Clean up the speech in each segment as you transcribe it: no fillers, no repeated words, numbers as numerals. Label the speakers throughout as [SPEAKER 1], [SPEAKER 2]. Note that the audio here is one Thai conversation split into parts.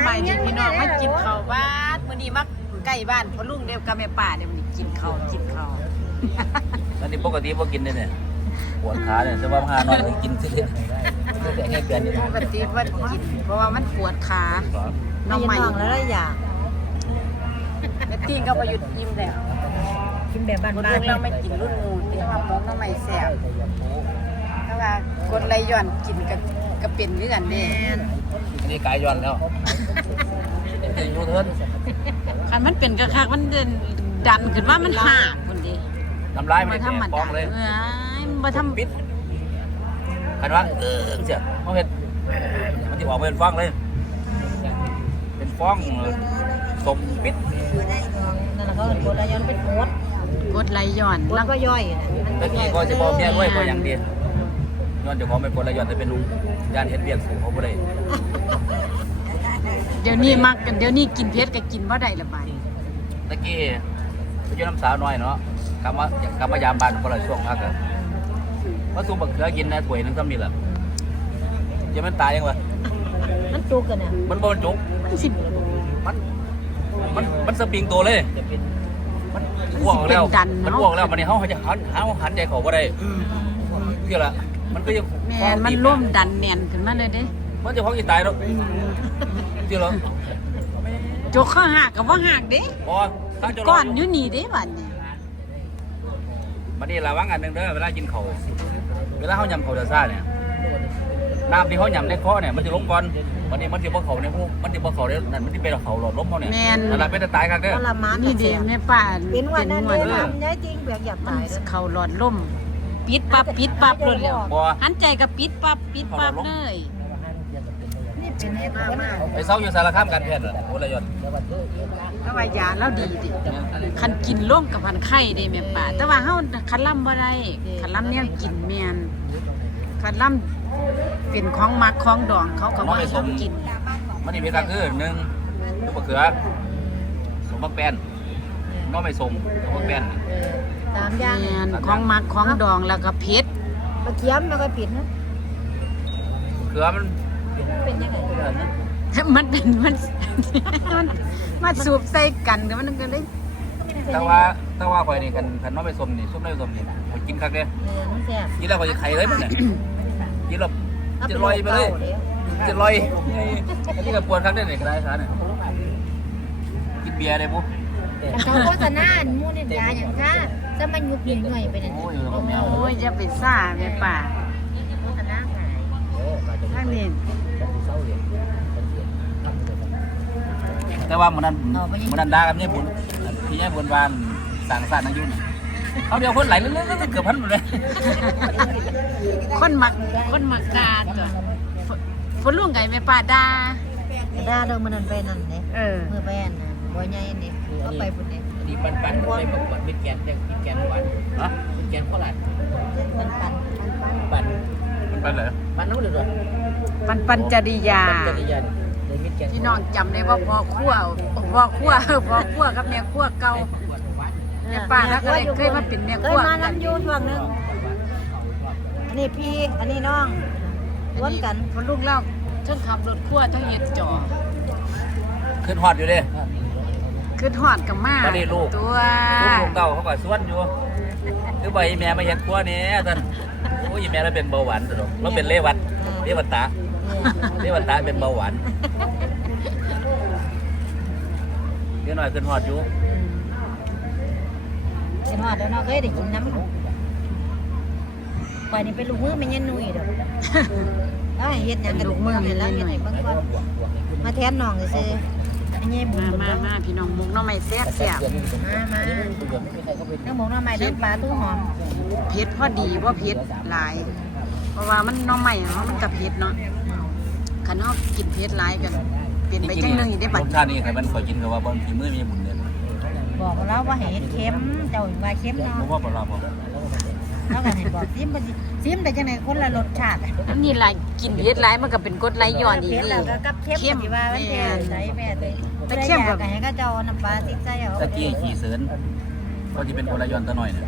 [SPEAKER 1] บายดีพี่น้องมากินข้าวบ้านมื้อนี้มาใกล้บ้านพ่อลุงเดียวกับแม่ป้าเนี่ยมื้อนี้กินข้าว
[SPEAKER 2] อันนี้ปกติพวกกินเนี่ยปวดขาเนี่ยแต่ว่าพานอนกินสิแต่แค่เกินนี่
[SPEAKER 1] ปกติว่ากินเพราะว่ามันปวดขาน้องใหม่
[SPEAKER 3] แล้วอยาก
[SPEAKER 1] แม่ติ้งก็ประยุทธ์ยิ้มแล้ว
[SPEAKER 3] กินแบบบ้าน
[SPEAKER 1] รุ่น
[SPEAKER 3] บ้าน
[SPEAKER 1] เราไม่กินรุ่นหมูที่ทำน้องใหม่แซ่บถ้าว่าคนไรย่อนกินก็เป็นเรื่องนี้
[SPEAKER 2] อันนี้กายย้อนแล้วจะยูเทิร์น
[SPEAKER 1] คันมันเป็นกระคักมันดันขึ้นว่ามันหักคนดี
[SPEAKER 2] น้ำลายมัน
[SPEAKER 1] ธรรม
[SPEAKER 2] ฟ้อ
[SPEAKER 1] ดาง
[SPEAKER 2] เลย
[SPEAKER 1] มาทำ
[SPEAKER 2] ปิดคันว่าเสียเขาเห็นมันที่ออกเป็นฟ้องเลยเป็นฟ้องสมปิด
[SPEAKER 3] นั่นแหละเขาเป็นกดระยอนเป็นกด
[SPEAKER 1] กดไหลย้อน
[SPEAKER 3] กดก็ย่อย
[SPEAKER 2] ตะกี้ก็จะบอกเมียด้วยก็อย่างดีย้อนเดี๋ยวเขาไม่คนละย้อนจะเป็นลุงย่านเห็นเบียดสูงเขาไม่ได้
[SPEAKER 1] เดี๋ยวนี้มักกันเดี๋ยวนี้กินเพชรก็กินบ่ได้ละบาด
[SPEAKER 2] ตะกี้ไปเจอน้ำสาวน้อยเนาะกำมายามบ้านก็เลยช่วงพักอะว่าซุปบักเขือกินนะถ้วยนึงซ้ำนี่แหละยังมันตายยังวะ
[SPEAKER 3] มันจุกกันเนี่ย
[SPEAKER 2] มันบนจุก
[SPEAKER 1] สิ
[SPEAKER 2] มันสปริงตัวเลยมันอ้วกแล้ว
[SPEAKER 1] เป็นดัน
[SPEAKER 2] มัน
[SPEAKER 1] เนาะ
[SPEAKER 2] อ้วกแล้วมันนี่เขาจะหันใจเขาก็ได้เที่ยละมันก็ยัง
[SPEAKER 1] แม่นมันร่วมดันแน่นขึ้นมาเลยเด้
[SPEAKER 2] มันจะพ้องกี่ตายแล้วเที่ยละ
[SPEAKER 1] จกข้อหักกับว่าหักเด้
[SPEAKER 2] พอถ้าจะ
[SPEAKER 1] ก้อนอยู่นี่เด้บัดนี้
[SPEAKER 2] มันนี่ระวังอันหนึ่งเด้อเวลากินเขาเวลาเขายำเขาจะซ่าเนี่ยน้ำที่เขายำในคอเนี่ยมันจะล้มก่อนวันนี้มันจะบ่เขาในหูมันจะบ่เขาเนี่ยนั่นมันจะเป็นเขาหลอดล้มเขาเนี่ย
[SPEAKER 1] แม่น
[SPEAKER 2] อะไรเป็นตายกันเด้อ
[SPEAKER 3] ทรมาน
[SPEAKER 1] นี่เด้แม่ป้า
[SPEAKER 3] เป็นวันนั้น
[SPEAKER 1] ห
[SPEAKER 3] เล
[SPEAKER 1] วย ด
[SPEAKER 3] ทำย้ายจริงแบบอยาก
[SPEAKER 1] มัน
[SPEAKER 3] ตาย
[SPEAKER 1] เข่าหลอดล่มปิดปั๊บรถแล้ว
[SPEAKER 2] บ่
[SPEAKER 1] หันใจก็ปิดปั๊บเลย
[SPEAKER 3] นี่เป็นเหตุผล
[SPEAKER 2] ไปเศร้าอยู่สารคามการแพทย์เหรอโอ้ระยศ
[SPEAKER 1] แต่ว่ายาแล้วดีดิคันกินร่วมกับพันไข้เด้แม่ป้าแต่ว่าเฮาคันล่ำบ่ได้คันล่ำเนี่ยกินแม่นคันล่ำเป็นของมักของดองเขาก็บ่ให้เรากิน
[SPEAKER 2] มันนี่มีทางคือหนึ่งลูกมะเขือสมบักแป้นน้องไม่สมสมบักแป้น
[SPEAKER 3] ตามย่าง
[SPEAKER 1] แม่นของมักของดองแล้วก็เผ็ด
[SPEAKER 3] ตะเกียบไม่ค่อยผิดนะ
[SPEAKER 2] เขือมัน
[SPEAKER 3] เป็นยังไง
[SPEAKER 1] มันเป็นมันสูบใส่กันเดี๋ยวมันก็เลย
[SPEAKER 2] แต่ว่าข่อยนี่คันน้องไม่สมนี่ซุปน้องไม่สมนี่ข่อยกินคักเด้
[SPEAKER 3] มันแซ่บ
[SPEAKER 2] กินแล้วข่อยจะไข่เลยมันเนี่ยกินแล้วจะลอยไปเลยจะลอยอันนี้ก็ปวดคักได้ไหนก็ได้ครับเนี่ยกินเบียร์ได้ปุ๊บ
[SPEAKER 3] เขาโฆษณาหมูนิยาอย่างค่ะจะมันยุบยิงหน่อยไปนั่น
[SPEAKER 2] โอ้ยเราแมว
[SPEAKER 1] โอ้ยจะไปซ่าแม่ป่า
[SPEAKER 3] โฆษณาหาย
[SPEAKER 1] ทั้งนี้
[SPEAKER 2] แต่ว่ามันนั้นด่ากันเนี่ยบุญพี่เนี่ยบุญวานสั่งสารนักยุ่งเขาเดียวคนไหลเรื่อยๆเกือบพันหมดเลย
[SPEAKER 1] คนมักดาตัวฝนลุงไก่แม่ป่าดา
[SPEAKER 3] ด่าเดิมมันนั่นไปนั่นเนี่ย
[SPEAKER 1] เออ
[SPEAKER 3] เมื่อไปอันนั้นบ่ใหญ่นี่ก็ไปพุ่นนี่
[SPEAKER 2] ดีปันไปประกวดมิดแกนมิดแกนหวานฮะมิดแกนโคราช
[SPEAKER 3] มันปัน
[SPEAKER 2] ปันมันปันเหรอปันน้ำเดือด
[SPEAKER 1] ปันจริยา
[SPEAKER 2] ปันจริยาในมิดแกน
[SPEAKER 1] พี่น้องจำได้ว่าพ่อขั้วกับแม่ขั้วเก่าแม่ป่าแล้วก็เลยเคยมาเป็นแม่
[SPEAKER 3] เค
[SPEAKER 1] ขั้
[SPEAKER 3] ยว มาน้ำยูช่วงนึงอันนี้พี่อันนี้น้องร่วมกัน
[SPEAKER 1] ฝนลุงเล่าทั้งขับรถขั้วทั้งเห็ดจ่อ
[SPEAKER 2] ขึ้นฮอดอยู่ดิ
[SPEAKER 1] คือทอดกับมา
[SPEAKER 2] ตอนนี้ลูก
[SPEAKER 1] ตัว
[SPEAKER 2] ลูกเก่าเขาก็สวนอยู่คือใบแม่มาเห็นขั้วนี้ท่านโอ้ยแม่เราเป็นเบาหวานตลอดเราเป็นเลวัตตาเป็นเบาหวานเดี๋ยวหน่อยขึ้นฮอดอยู่
[SPEAKER 3] เป็นหอดแล้วเนาะเคยได้กินน้ำไปนี่เป็นลูกมือไม่ยันนุ่ยดอกเอ้ยเฮ็ดหยังกันลูกมือเห็นแล้วเฮ็ดให้เบิ่งก่อนมาแทนน้องซื่ออันนี้บุญ
[SPEAKER 1] มาพี่น้องมุกน้องใหม่แซ่บ
[SPEAKER 3] มาน้ำหมูน้ำใหม่น้ำปลาตู้หอม
[SPEAKER 1] เผ็ดพอดีว่าเผ็ดหลาย เพราะว่ามันน้องใหม่มันกับเผ็ดเนาะขันเฮากินเผ็ดหลายกันเปลี่ยนไปจังนึงอีกได้
[SPEAKER 2] ร
[SPEAKER 1] บัด
[SPEAKER 2] สชาตินี่ใครมันขอกินกับว่าบางทีมือมีบุญเด่น
[SPEAKER 3] บอกแล้วว่าให้เฮ็ดเค็มเจ้าว่าเค็มเนาะ
[SPEAKER 2] เพราะว่าปลาบอก
[SPEAKER 3] แล้วก็ให้บอกซิมได้จังได๋คนละรสชาติ
[SPEAKER 1] อันนี้หลายกินเผ็ดหลายมันก็เป็นกรดไหลย้อนอีก
[SPEAKER 3] เผ็ด
[SPEAKER 1] นี่
[SPEAKER 3] แล้วก็กับเค็มที่ว่ามันแท้ใส่แม่เลยแต่เค็มก็ให้เขาเจ้าน้ำปลาซิใส่เอา
[SPEAKER 2] ตะกี้ขี่เสริญก็ที่เป็นโอรายอนตะหน่อยเนี่ย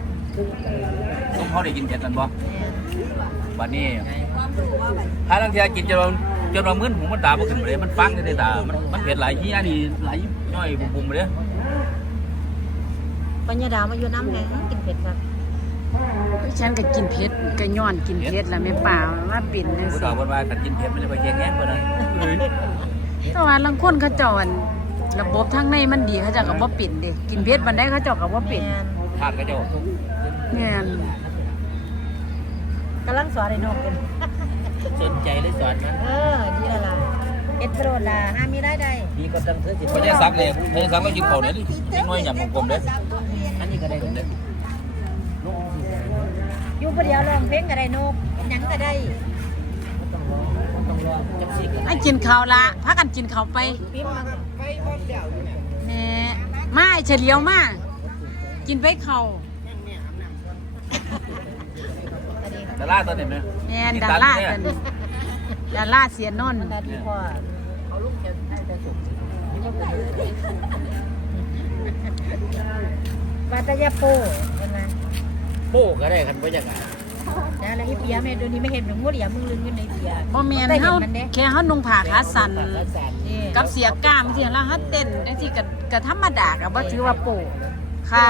[SPEAKER 2] ซุปเขาได้กินเผ็ดกันบ่วันนี้ถ้าลังเทียกินจะโดนจนว่ามึนหูมันตาบ่ขึ้นไปเลยมันฟังได้ตามันเผ็ดหลายเฮียนี่ไหลย่อยบุ่มๆไปเลย
[SPEAKER 3] ปัญญาดาวมาอยู่น้ำแห้งกินเผ็ดครับ
[SPEAKER 1] ฉันก็กินเผ็ดก็ย้อนกินเผ็ดแล้วแม่ป่าว่าเป็นจัง
[SPEAKER 2] ผู้
[SPEAKER 1] ซี่
[SPEAKER 2] สาวว่ากันกินเผ็ดมันจะไปแข็งแรงกว่านั้น
[SPEAKER 1] แต่ว่าลางคนเขาเจ้าอันระบบทางในมันดีเขาเจ้าก็บ่เป็นเด้กินเผ็ดบันไดเขาเจ้าก็บ่เป็น
[SPEAKER 2] ขาดก็จะ
[SPEAKER 1] แม่น
[SPEAKER 3] กำลังสอนไอ้นกกัน
[SPEAKER 4] สนใจเลยสอนมัน
[SPEAKER 3] ดีละล่ะเอ็ดโปรดาห้ามมีได้ใด
[SPEAKER 4] ดีก็ต้องเธอสิ
[SPEAKER 2] ไม่ใช่ซักเลยไม่ใช่ซักแล้วกินข้าวเนี่ยดิกินน้อยหยำกลมๆเด้
[SPEAKER 4] อันนี้ก็ได้
[SPEAKER 2] เด้
[SPEAKER 3] อยู่คนเดียวร้องเพลงก็ได้นกหยังก็ได้
[SPEAKER 4] ต้องรอจักสิกัน
[SPEAKER 1] ให้กินข้าวละพากันกินข้าวไป
[SPEAKER 3] พิมพ์มา
[SPEAKER 1] แหน่มาไอ้เฉลียวมากินไปข้าว
[SPEAKER 2] ดาราตัวนี้มั้ย
[SPEAKER 1] แม่นดาราตัวนี้ดาราเสียนนท์
[SPEAKER 3] นาทีพอเอาลูกเขียนแต่สุกวัตยาโปเห็นไหม
[SPEAKER 4] โป้ก็ได้คันบ่อยาก
[SPEAKER 3] นะแล้วอีเปียแม่ดูนี่ไม่เห็นหนูงูเหลี่ยมมึงลืมกันในเปีย
[SPEAKER 1] บ่แม่นเฮาแค่เฮานุ่งผ้าขาสั้น
[SPEAKER 3] นี่
[SPEAKER 1] กับเสียกล้ามจังซี่แล้วเฮาเต้นจังซี่ก็ธรรมดาก็บ่ถือว่าโปครับ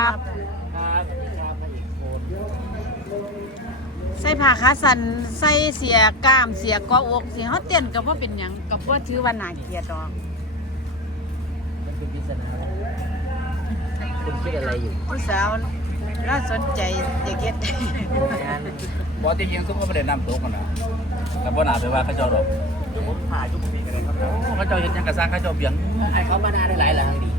[SPEAKER 1] ใส่ผ้าขาสั้นใส่เสียกล้ามเสียกออกสิเฮาเต้นก็บ่เป็นหยังก็บ่ถือว่าน่าเกลียดดอก
[SPEAKER 4] มันเป็นปริศนาคุณคิดอะไรอยู่
[SPEAKER 1] ผู้สาวน่าสนใจอยากเฮ็ด
[SPEAKER 4] งาน
[SPEAKER 2] บ่ที่จริงซุมก็บ่ได้นำตกกันนะแต่บ่น่าไปว่าเขาเจ้าดอก
[SPEAKER 4] ผมถ่ายทุกปีกันเลยครับ
[SPEAKER 2] เขาเจ้าเฮ็ดหยังก็สร้างเขาเจ้าเบียง
[SPEAKER 4] ให้เขามาหน้าได้หลายหลังดี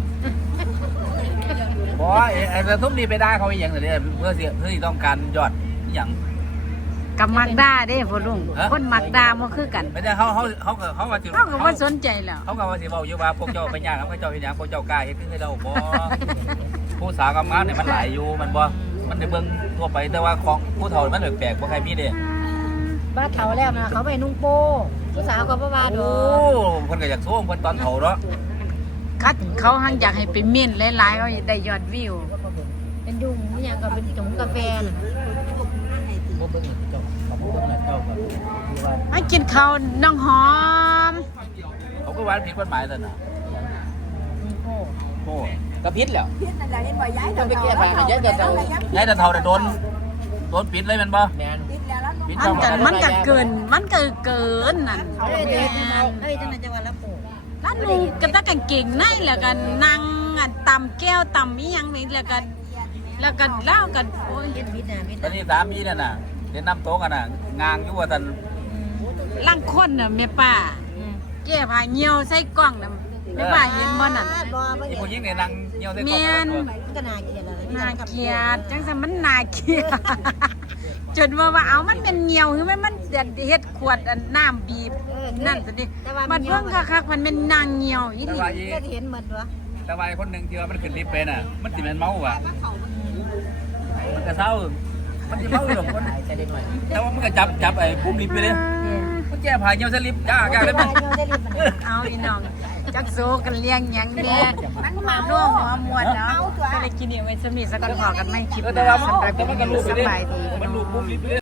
[SPEAKER 2] บ่ไอ้ซุมนี่ไปได้เขาอีหยังเด้เพื่อสิต้องการยอดอีหยัง
[SPEAKER 1] กับมักด่าเด้พ่อลุง
[SPEAKER 2] ฮะ
[SPEAKER 1] คนมักด่าบ่คือกัน
[SPEAKER 2] ไม่ใช่เขาว่าสิ
[SPEAKER 1] เฮาก็บ่สนใจแล้ว
[SPEAKER 2] เขาก็ว่าสิเว้าอยู่ว่าพวกเจ้าไปย่างเขาเจ้าเฮ็ดหยังพวกเจ้ากล้าเฮ็ดคือเจ้าบ่ผู้สาวกับงานเนี่ยมันหลายอยู่มันบ่มันได้เบิ่งทั่วไปแต่ว่าของผู้เฒ่ามันแปลกๆบ่ใครมีเด้
[SPEAKER 3] บ้าเถาแล้วนะเขาไปนุ่งโป้ผู้สาวก็บ่ว่าด
[SPEAKER 2] โอ้
[SPEAKER 3] อก
[SPEAKER 2] เพิ่นก็อยากโซ่เพิ่นตอนเฒ่าเนาะ
[SPEAKER 1] คัดเขาหังอยากให้ไปเม่นหลายๆเขาได้ยอดวิว
[SPEAKER 3] เป็นยุงนี่ยังก็เป็นถุงกาแฟน่ะ
[SPEAKER 4] บ่เบิ่งเจ้าขอบคุณนะเจ้าครับคือว่า
[SPEAKER 1] ให้กินข้าวน้องหอม
[SPEAKER 2] เขาก็ว่าผิดกฎหมายซั่นน่ะ
[SPEAKER 3] นุ่งโป้
[SPEAKER 2] โอ้
[SPEAKER 4] ก็ผิดแล้วต้องไปแก้ปัญหาย้ายเจ้า
[SPEAKER 2] ยายแต่เฒ่าได้โดนปิดเลยแม่นบ่
[SPEAKER 4] แม่น
[SPEAKER 2] ปิด
[SPEAKER 1] มั
[SPEAKER 2] ช่อน ง
[SPEAKER 1] ก็มันก็เกินนั่น
[SPEAKER 3] เอ้ยจังนั้นจะว่าละโป้
[SPEAKER 1] แล้วหนูก็ตะกางเก่งในแล้วก็นั่งอันตำแก้วตำอีหยังนี่แล้วก็เล่ากันโอ้ย
[SPEAKER 3] เฮ็ดบิดน่ะบิด
[SPEAKER 2] ตอนนี้สามีนั่นน่ะเล่นน้ำโต๊ะกันน่ะงางอยู่ว่าซั่น
[SPEAKER 1] ลังคนน่ะแม่ป้าแก้ผ้าเหี่ยวใส่กล้องน่ะแม่ป้าเห็นบ่นั่น
[SPEAKER 3] บ่บ่
[SPEAKER 2] อี
[SPEAKER 3] เห็
[SPEAKER 2] ผู้
[SPEAKER 3] น
[SPEAKER 2] หญิงนี่นั่งเหี่ยวใส่ก
[SPEAKER 1] แม่
[SPEAKER 2] ล่อง
[SPEAKER 1] น
[SPEAKER 3] ก็น่าเกลียดแล้ว
[SPEAKER 1] น่าเกลียดจังซั่นมันน่าเกลียด จนว่าเอามันเป็นเหี่ยวหรือมันเฮ็ดขวดอันน้ำบีบนั่นซะดิมันเบิ่งคักๆมันเป็นนางเหี่ยวอี
[SPEAKER 2] แต่
[SPEAKER 1] หลี
[SPEAKER 2] ว่าอี
[SPEAKER 3] ก็เห็นหมดวะ
[SPEAKER 2] แต่ว่าไอ้คนหนึงที่ว่ามันขึ้นลิฟต์ไปน่ะมันสิแม่นเมาว่ะมันก็เศร้ามันสิเมาอยู่ดอกคน
[SPEAKER 4] ถ่ายจะได้หน่อย
[SPEAKER 2] แต่ว่ามันก็จับไอ้ปุ่มลิฟต์ไปเลยมันแก้ผ้าเหี่ยวใส่ลิฟต์ยากเลยมัน
[SPEAKER 1] เอาอีน้องจักโซกันเลี้ยงหยังแน่มาร่วมหัวมวลเนาะก็เลยกินนี่ไว้สมีสักก่อนพอกันไม่คลิป
[SPEAKER 2] แต่
[SPEAKER 1] นะ
[SPEAKER 2] ว่า
[SPEAKER 1] สำหรับ
[SPEAKER 2] แต่มันก็
[SPEAKER 1] คลิป
[SPEAKER 2] รู
[SPEAKER 1] นี้
[SPEAKER 2] ปไป
[SPEAKER 1] ส
[SPEAKER 2] เลย
[SPEAKER 1] บายดี
[SPEAKER 2] มันรูปปุ่มลิฟต์ไปเลย